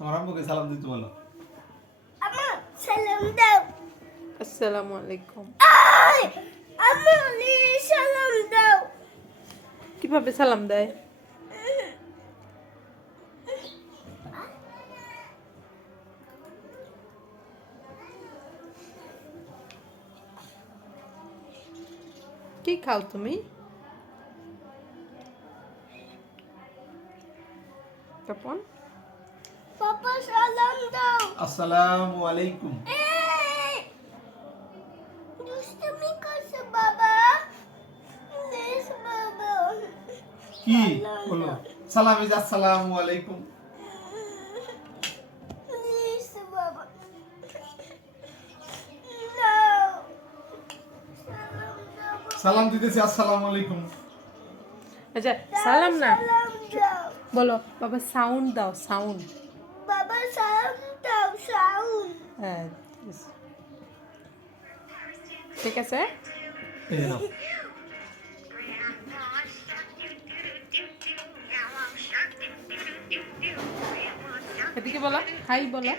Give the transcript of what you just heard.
তোমার আম্মুকে সালাম দিতে বলো। আম্মু সালাম দাও। আসসালামু আলাইকুম। আই আম্মু সালাম দাও। কিভাবে সালাম দেয়? কি খাও তুমি? তপন পাপা সালাম দাও। আসসালামু আলাইকুম। এই দুষ্টুমি করছে বাবা। প্লিজ বাবা। কি বলো? সালাম ইজ আসসালামু আলাইকুম। প্লিজ বাবা। নাও। সালাম দাও। সালাম দিতেছি আসসালামু আলাইকুম। আচ্ছা সালাম না, সালাম দাও। বলো বাবা সাউন্ড দাও, সাউন্ড। বাবা সালাম দাও সাউন্ড। হ্যাঁ ঠিক আছে। এই নাও। এদিকে বলো, হাই বলো।